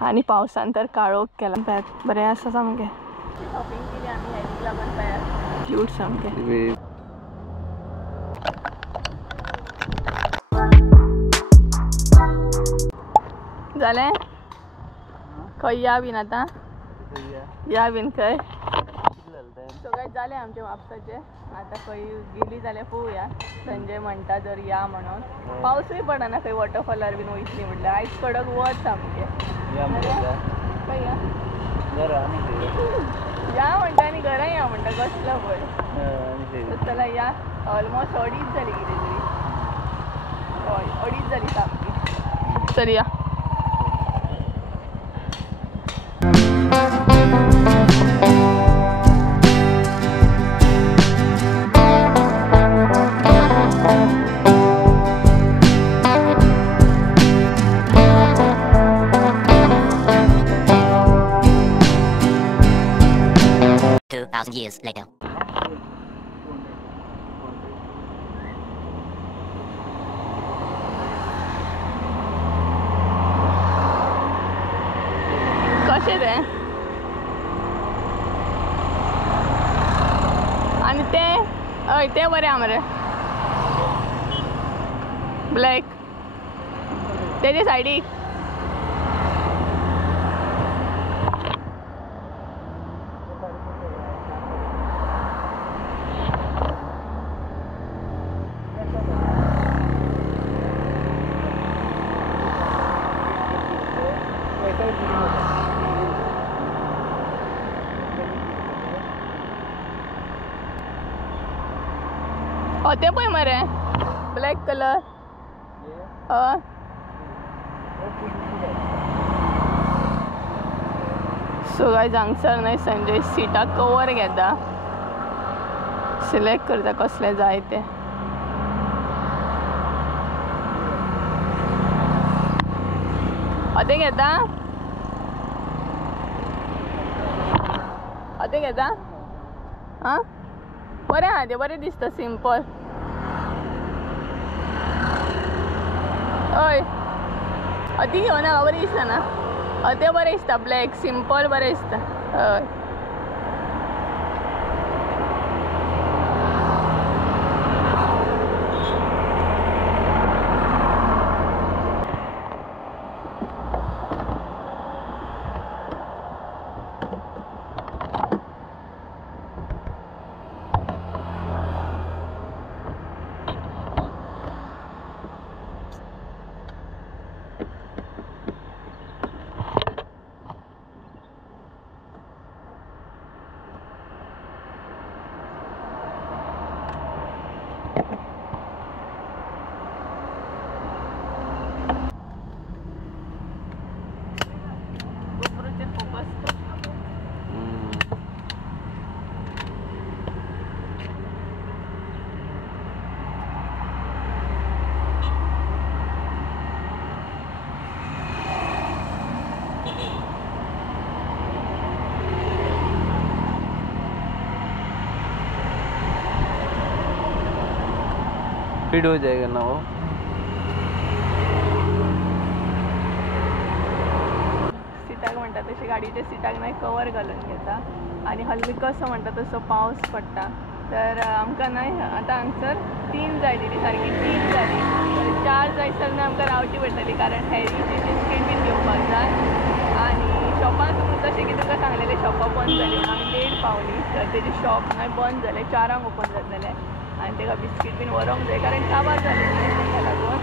आणि पावसान तर काळोख केला पॅक बरें आसा सामकें. शॉपिंग केली आमी हेरीक लागून पॅक क्यूट सामकें. जालें खंय या बीन आतां या बीन खंय सगळें जालें आमचें म्हापसाचें. आतां खंय गेली जाल्यार पळोवया. संजय म्हणटा जर या म्हणून पावसूय पडना खंय वॉटरफॉलार बीन वयतली म्हटल्यार. आयज कडक वत सामकें खंय या म्हणटा आनी घरा या म्हणटा कसलो पळय. चला या ऑलमोस्ट 2:30 जाली कितें तरी. हय 2:30 जाली सामकी. चल या. Years later. कशें रे आनी ते हय ते बरें आहा मरे ब्लॅक तेजे सायडीक. ते पळय मरे ब्लॅक कलर. सो गायज हांगसर न्हय संजय सिटाक कवर घेता. सिलेक्ट करता कसले जाय ते. अदे घेता अदे घेता आं बरें आहा तें बरें दिसता सिंपल. हय अदी घेवना बरें दिसता ना. अदे बरें दिसता ब्लॅक सिंपल बरें दिसता. हय स्पीड हो जाएगा ना वो. सिटाक म्हणटा तशी गाडयेच्या सिटाक नाही कवर घालून घेता. आणि हल्ली कसो म्हणटा तसो पावस पडटा तर आमकां न्हय आतां हांगसर 3 जाय दिली सारकी 3 जाली. 4 जायसर न्हय आमकां रावची पडटली कारण हेरीची बिस्कीट बीन घेवपाक जाय. आनी शॉपान तशें की तुका सांगलेलें शॉपां बंद जाली. आमी लेट पावली तर तेजें शॉप न्हय बंद जालें. 4 ओपन जातलें आनी ताका बिस्कीट बीन व्हरूंक जाय कारण काबार जालें ताका लागून.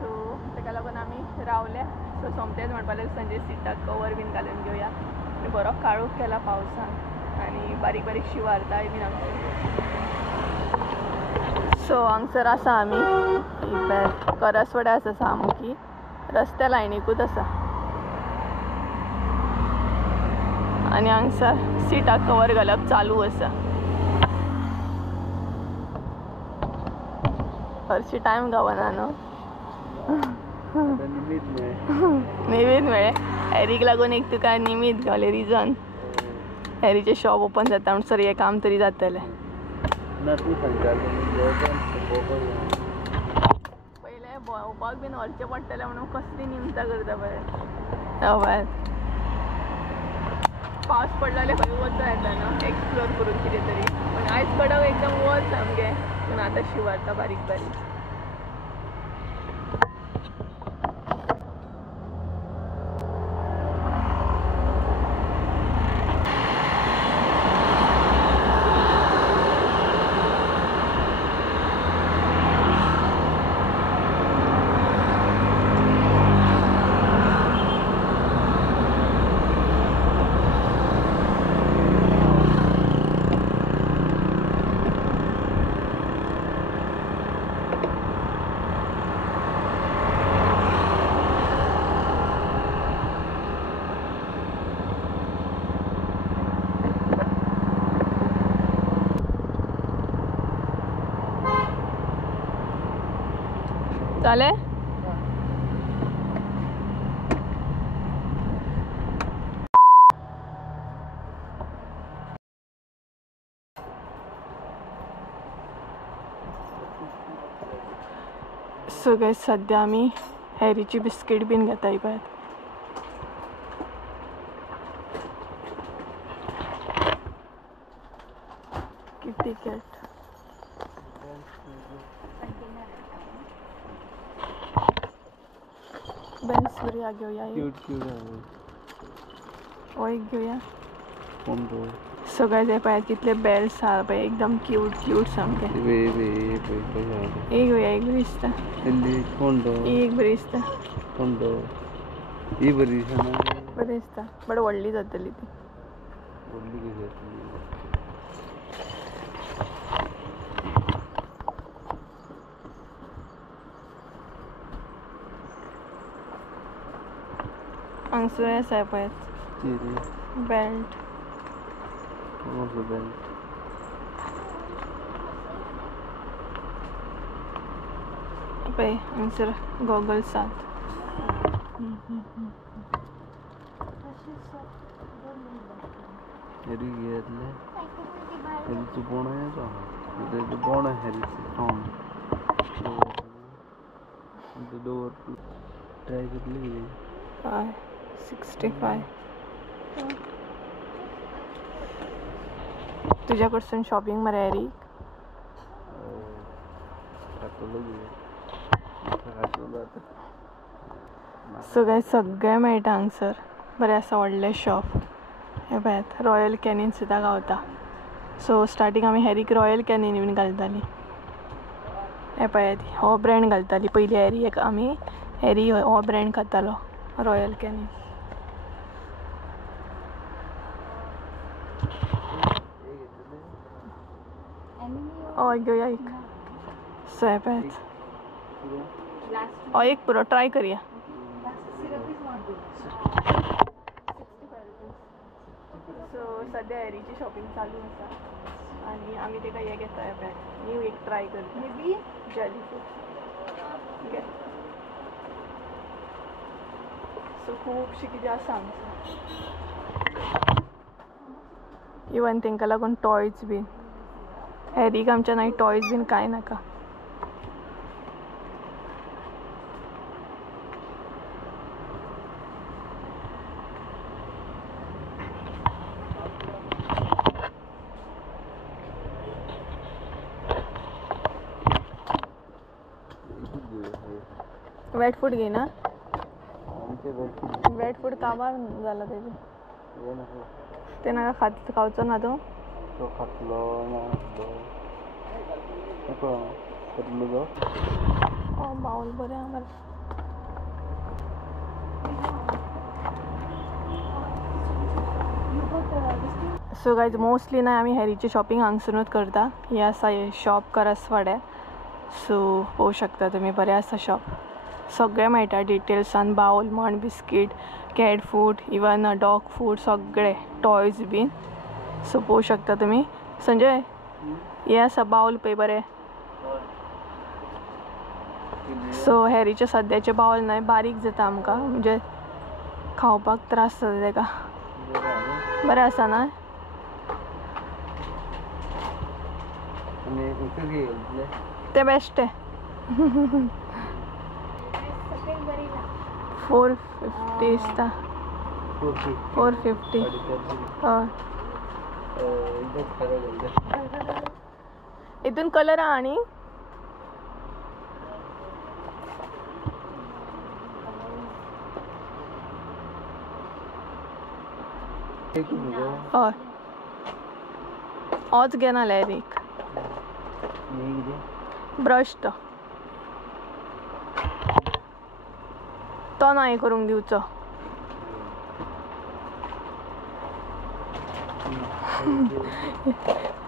सो ताका लागून आमी रावले. सो सोमतेच म्हणपाक लागले संजय सिटाक कवर बीन घालून घेवया. आनी बरो काळोख केला पावसान आनी बारीक बारीक शिवारताय बीन हांगसर. सो हांगसर आसा आमी करसवड्या आसा सामकी रस्त्या लायनीकूच आसा. आनी हांगसर सिटाक कवर घालप चालू आसा. हरशी टायम गावना न्हू. निमीत मेळ्ळे हेरीक लागून एक तुका निमीत गावले रिजन हेरीचे शॉप ओपन जाता म्हणसर हें काम तरी जातलें. ना तू सांगताले पहिले भोंवपाक बीन व्हरचें पडटलें म्हणून कसली निमतां करता पळय पावस पडलेले खंय वचूं येता न्हू एक्सप्लोर करून कितें तरी पण आयज कडक एकदम वच सामकें पूण आतां शिवरता बारीक बारीक चाले सो गाइस सध्या आमी हॅरीची बिस्कीट बीन घेताय पळय किटकॅट बेन्सबरी घेऊया हो एक घेऊया सो गाइस हे पळय कितले बेल्स आहा पळय एकदम क्यूट क्यूट सामके एक घेऊया एक बरी दिसता एक बरी दिसता बरी दिसता बट व्हडली जातली ती हांगसर आसा पळय बेल्ट पळय हांगसर गॉगल्स आहात ट्राय केली 65 तुझ्या कडसून शॉपिंग मरे हॅरी सो गाइस सगळें मेळटा हांगसर बरें आसा व्हडलें शॉप हे पळयात रॉयल कॅनीन सुद्दां गावता सो स्टार्टींग आमी हॅरीक रॉयल कॅनीन बीन घालताली हे पळयात हो ब्रँड घालताली पयली हॅरी एक आमी हॅरी हो ब्रँड खातालो रॉयल कॅनीन हय घेवया एक सो हे पळयात हय एक पुरो ट्राय करया सो सध्या हॅरीची शॉपिंग चालू आसा आनी आमी तेका हे घेता हे पळयात न्यू एक ट्राय करता मेबी जेली फूड सो खुबशी कितें आसा हांगसर इवन तांकां लागून टॉयज बीन हॅरीक आमच्या नाही टॉयज बीन कांय नाका वेट फूड घे ना वेट फूड काबार जाला तेजे ते नाका खावचो ना तूं तो खातलो ना बाऊल बरें आहा मरे सो गायज मोस्टली ना आमी हॅरीची शॉपिंग हांगसरूनच करता हे आसा शॉप करसवाड्यार सो पळोवंक शकता तुमी बरें आसा शॉप सगळें मेळटा डिटेल्सान बाऊल म्हण biscuit cat food even dog food सगळे टॉयज बीन सो पळोवंक शकता तुमी संजय हे आसा बाऊल पळय बरें सो हॅरीचे सद्याचे बाऊल न्हय बारीक जाता आमकां म्हणजे खावपाक त्रास जाता तेका बरें आसा ना आणि इकडे गेले ते बेस्ट आहे. सफेद बरी ना 450 दिसता. 450 हय. इथून कलर हा आणि हय होच घे ना एक ब्रश तो नाही करूंक दिवचो.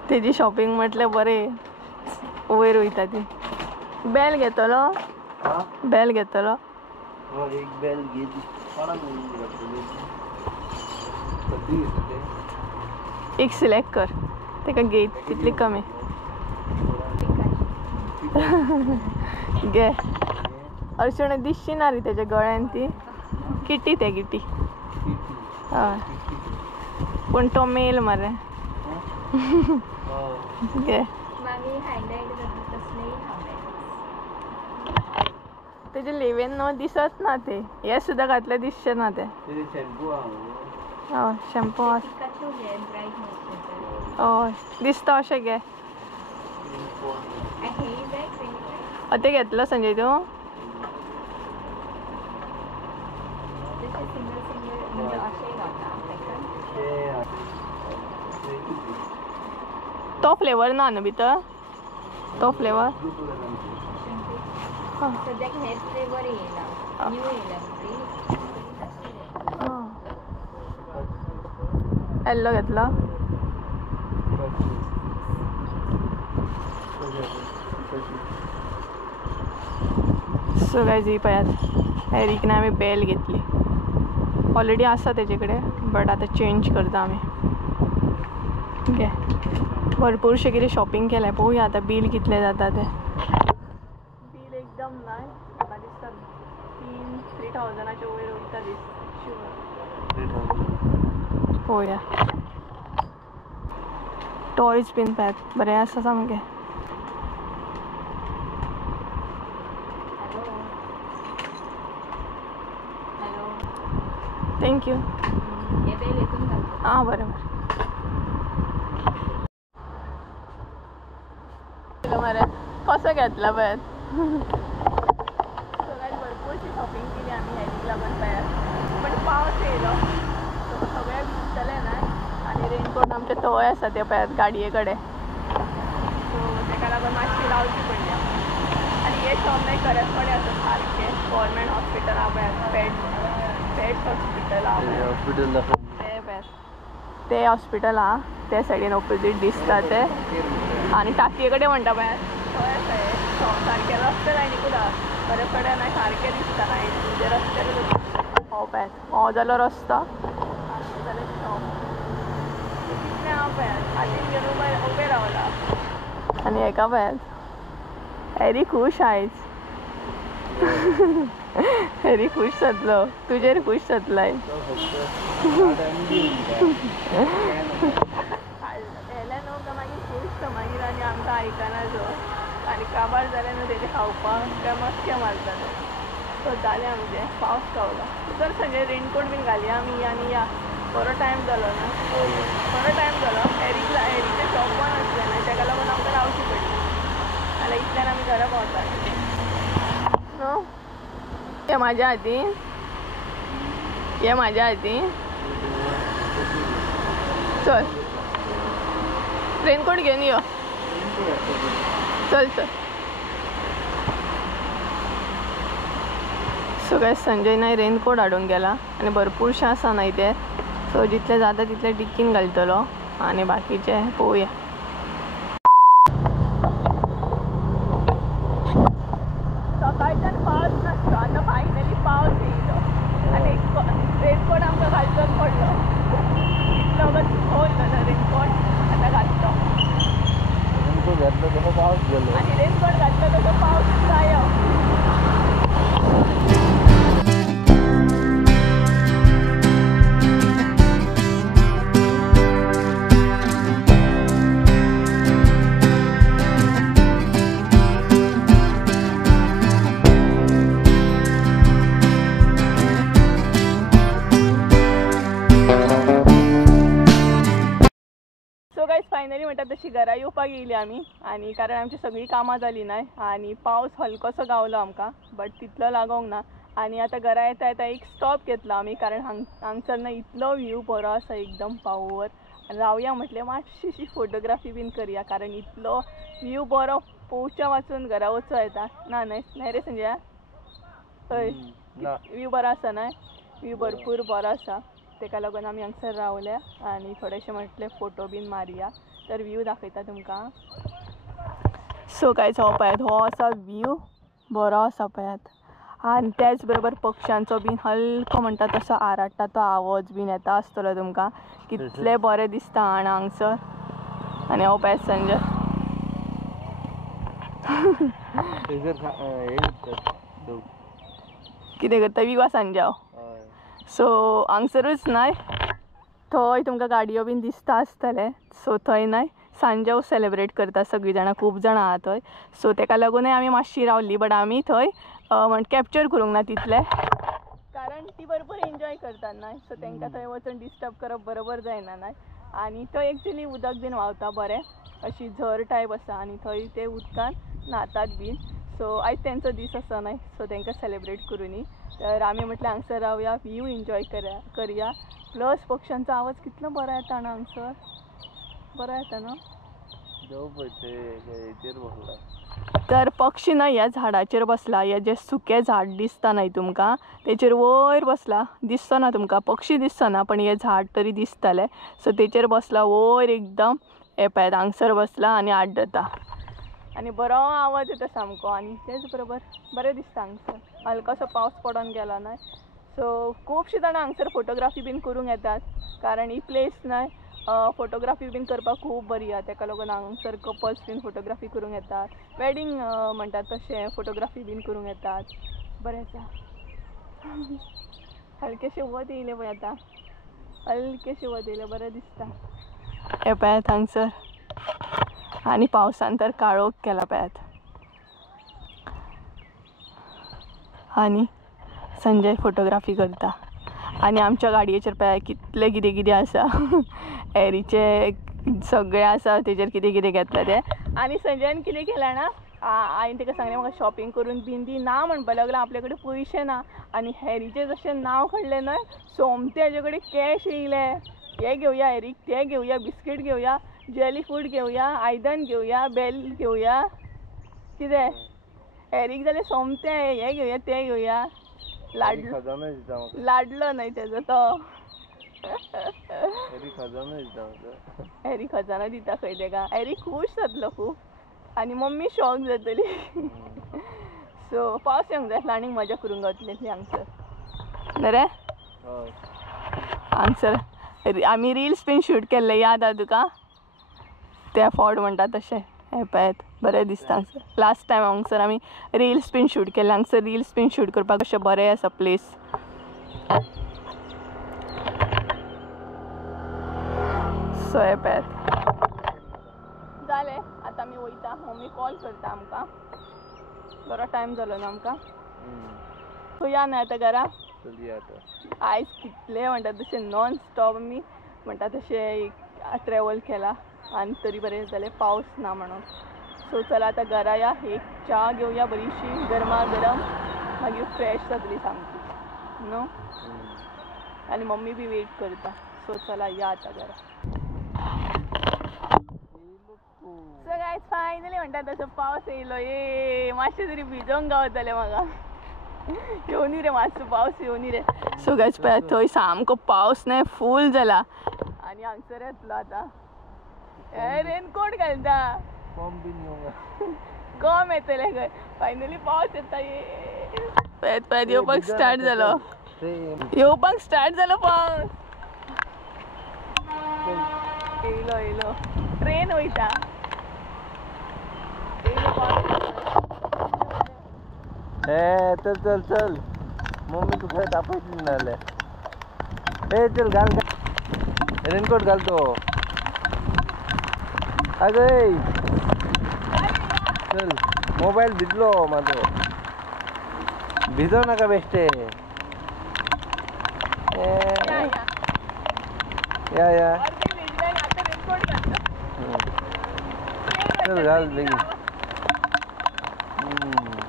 तेजी शॉपिंग म्हटल्यार बरें वयर वयता ती. बेल घेतलो बेल घेतलो. एक बेल घेतली एक सिलेक्ट कर तेका घे तितली कमी घे. अर्चण दिसची ना रे तेच्या गळ्यान ती किटी ते किटी. हय पण तो मेल मरे. घे मागीर हायलायट कसलेय हायलायट तेजे लेवेन न्हू दिसत ना ते. हे सुद्दां घातले दिसचे ना ते. हय शॅम्पू तिकाचो घे ब्राईट मॉइश्चरायझर. हय दिसता अशें घे. हे जाय ते घेतलो संजय तूं. जशें सिंगल सिंगल म्हणजे अशें गावता तो फ्लेवर ना न्हू भितर तो फ्लेवर. सद्याक हे फ्लेवर येयला न्यू येयला येल्लो घेतलो. सो गायज ही पळयात हॅरीकने आमी बेल घेतली. ऑलरेडी आसा तेजे कडेन बट आतां चेंज करता आमी. घे भरपूरशे कितें शॉपिंग केलें पळोवया आतां बील कितलें जाता तें. बील एकदम नाय म्हाका दिसता 3,000च्या वयर वयता दीस. पळोवया. टॉयज बीन पळयात बरें आसा सामकें. थँक्यू. हे बेल हितून घालता. हां बरें बरें. मरे कसो घेतला पळयात. सगळ्यात भरपूरशी शॉपिंग केली आमी हॅरीक लागून पळयात. पण पावस येयलो सो सगळें भिजतलें ना आनी रेनकोट आमचे तवय आसा ते पळयात गाडये कडेन. सो तेका लागून मातशी लावची पडली आमकां. आनी हे शॉप नाही करत पडे आसा सारकें गव्हर्मेंट हॉस्पिटल आहा पळयात पेट्स हॉस्पिटल आहा हॉस्पिटल ते पळयात. ते हॉस्पिटल आहा ते सायडीन ऑपोजीट दिसता ते. आनी टाकये कडेन म्हणटा पळयात थंय आसा हे शॉप सारकें रस्ते लायनीकूच आहा. बरे कडेन ना सारकें दिसता लायन म्हणजे रस्त्यार. हो पळयात हो जालो रस्तो आनी जाल्यार शॉप कितलें हांव पळयात हातीन घेवन उबें रावला. आनी हेका पळयात हॅरी खूश आयज. हॅरी खूश जातलो तुजेर खूश जातलाय. हेले न्हू काय मागीर खूश तो मागीर आनी आमकां आयकना जो आनी काबार जालें न्हू तेजें खावपाक काय मस्के मारताले. सो जालें आमचें पावस पावलो. तर सगळें रेनकोट बीन घालया आमी आनी या. बरो टायम जालो ना बरो टायम जालो. हॅरीचें शॉप पण आसलें ना तेका लागून आमकां रावची पडली जाल्यार इतल्यान आमी घरा पावतालीं न्हू. हे म्हाज्या हातीन हे म्हाज्या हातीन. चल रेनकोट घेवन यो. चल चल. सो काय संजय नाय रेनकोट हाडूंक गेला आनी भरपूरशें आसा न्हय ते. सो जितलें जाता तितलें डिक्कीन घालतलो आनी बाकीचें पळोवया. सकाळच्यान पावस नासलो आतां फायनली पावस येयलो आनी रेनकोट आमकां घालचोच पडलो. इतलो वगत ना रेनकोट आतां घातलो. घातलो तसो पावस गेलो. आनी रेनकोट घातलो तसो पावस जायो. घरा येवपाक येयली आमी आनी कारण आमची सगळीं कामां जाली नाय आनी पावस हलकोसो गावलो आमकां बट तितलो लागोंक ना आनी आतां घरा येता येता एक स्टॉप घेतलो आमी कारण हांगसर ना इतलो व्यू बरो आसा एकदम पावर रावया म्हटलें मातशी अशी फोटोग्राफी बीन करया कारण इतलो व्यू बरो पोवच्या वाचून घरा वचूं येता ना न्हय रे संजय हय व्यू बरो आसा न्हय व्यू भरपूर बरो आसा तेका लागून आमी हांगसर रावल्या आनी थोडेशे म्हटले फोटो बीन मारया तर व्यू दाखयता तुमकां सो कांयच हो पळयात हो आसा व्यू बरो आसा पळयात आनी त्याच बरोबर पक्ष्यांचो बीन हलको म्हणटा तसो आराडटा तो आवाज बीन येता आसतलो तुमकां कितले बरें दिसता आनी हांगसर आनी हो पळयात संजय कितें करता विवा सांजाव सो हांगसरूच न्हय थंय तुमकां गाडयो बीन दिसता आसतले सो थंय न्हय सांजाव सेलेब्रेट करता सगळीं जाणां खूब जाणां आहा थंय सो तेका लागूनय आमी मातशी रावल्ली बट आमी थंय कॅप्चर करूंक ना तितले कारण ती भरपूर एन्जॉय करता न्हय सो तांकां थंय वचून डिस्टर्ब करप बरोबर जायना न्हय आनी थंय एक्चुली उदक बीन व्हांवता बरें अशी झर टायप आसा आनी थंय ते उदकान न्हातात बीन सो आयज तेंचो दीस आसा न्हय सो तांकां सेलेब्रेट करुनी तर आमी म्हटलें हांगसर रावया व्यू एन्जॉय करया प्लस पक्ष्यांचो आवाज कितलो बरो येता न्हय हांगसर बरो येता न्हय तर पक्षी न्हय ह्या झाडाचेर बसला हे जे सुकें झाड दिसता न्हय तुमकां तेचेर वयर बसला दिसचो ना तुमकां पक्षी दिसचो ना पण हे झाड तरी दिसतलें सो तेचेर बसला वयर एकदम हे पळयात हांगसर बसला आनी आड्डता आनी बरो आवाज येता सामको आनी तेच बरोबर बरें दिसता हांगसर हलकोसो पावस पडोन गेलो न्हय सो खुबशीं जाणां हांगसर फोटोग्राफी बीन करूंक येतात कारण ही प्लेस न्हय फोटोग्राफी बीन करपाक खूब बरी आहा तेका लागून हांगसर कपल्स बीन फोटोग्राफी करूंक येतात वेडींग म्हणटात तशें फोटोग्राफी बीन करूंक येतात बरें आसा हलकेशें वत येयलें पळय आतां हलकेशें वत येयलें बरें दिसता हे पळयात हांगसर आनी पावसान तर काळोख केला पळयात आनी संजय फोटोग्राफी करता आनी आमच्या गाडयेचेर पळय कितले कितें कितें आसा एरीचे सगळे आसा तेजेर कितें कितें घेतला ते आनी संजयान कितें केलां ना हांवें ताका सांगलें म्हाका शॉपिंग करून बीन दी ना म्हणपाक लागलो आपल्या कडेन पयशे ना आनी हेरीचे जशें नांव काडलें न्हय सोमते हेजे कडेन कॅश येयले हे घेवया हेरीक ते घेवया बिस्कीट घेवया जेली फूड घेवया आयदन घेवया बेल घेवया कितें हेरीक जाल्यार सोमते हे घेवया ते घेवया लाडलो न्हय तेजो तो हेरी खजानो दिता खंय तेका हेरी खूश जातलो खूब आनी मम्मी शॉक जातली सो पावस येवंक जाय आसलो आनीक मजा करूंक गावतली हांगसर न्हय रे हांगसर आमी रिल्स बीन शूट केल्ले याद आहा तुका ते फोर्ट म्हणटा तशें हे पळयात बरें दिसता हांगसर लास्ट टायम हांगसर आमी रिल्स बीन शूट केल्ले हांगसर रिल्स बीन शूट करपाक अशें बरें आसा प्लेस सो हे पळयात जालें आतां आमी वयता मम्मी कॉल करता आमकां बरो टायम जालो न्हू आमकां सो या न्हय आतां घरा आयज कितले म्हणटा तशें नॉन स्टॉप आमी म्हणटा तशें ट्रॅवल केला आनी तरी बरें जालें पावस ना म्हणून सो चला आतां घरा या एक च्या घेवया बरीशी गरमा गरम मागीर फ्रेश जातली सामकी न्हू आनी मम्मी बी वेट करता सो चला या आतां घरा सो गायज फायनली म्हणटा तसो पावस येयलो ए मातशें तरी भिजोंक गावतलें म्हाका येवनी रे मातसो पावस येवनी रे सो गायज पळयात थंय सामको पावस न्हय फूल जाला आनी हांगसर येतलो आतां हे रेनकोट घालता कम येतले खंय फायनली पावस येता ये पळयात पळयात येवपाक स्टार्ट जालो येवपाक स्टार्ट जालो पावस येयलो येयलो ट्रेन वयता चल चल चल मम्मी तू खंय तापयतली नाल्यार ए चल घाल रेनकोट घालतो अगय चल मोबाईल भिजलो माझो भिजो नाका बेश्टे या चल घाल बेगीन. हम्म.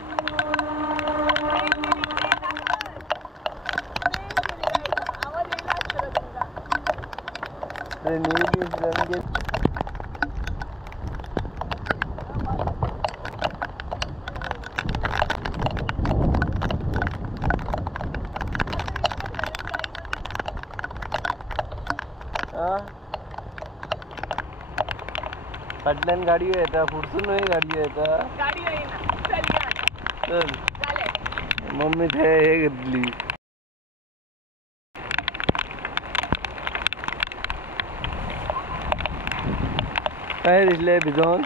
ट्रेन येयली ट्रेन गेली. फाटल्यान गाडयो येता फुडसूनय गाडयो येता. गाडी येईना चल या आता. चल चालेल. मम्मी थंय हे घेतली. काय दिसले भिजोन.